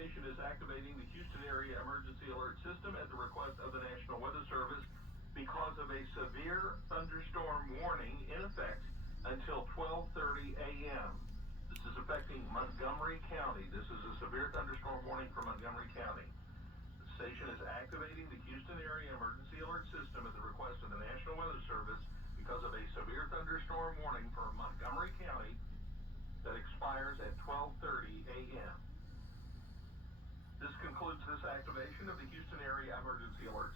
station is activating the Houston Area Emergency Alert System at the request of the National Weather Service because of a severe thunderstorm warning in effect until 12:30 a.m. This is affecting Montgomery County. This is a severe thunderstorm warning for Montgomery County. The station is activating the Houston Area Emergency Alert System at the request of the National Weather Service because of a severe thunderstorm warning for Montgomery County that expires at 12:30 a.m. This concludes this activation of the Houston Area Emergency Alert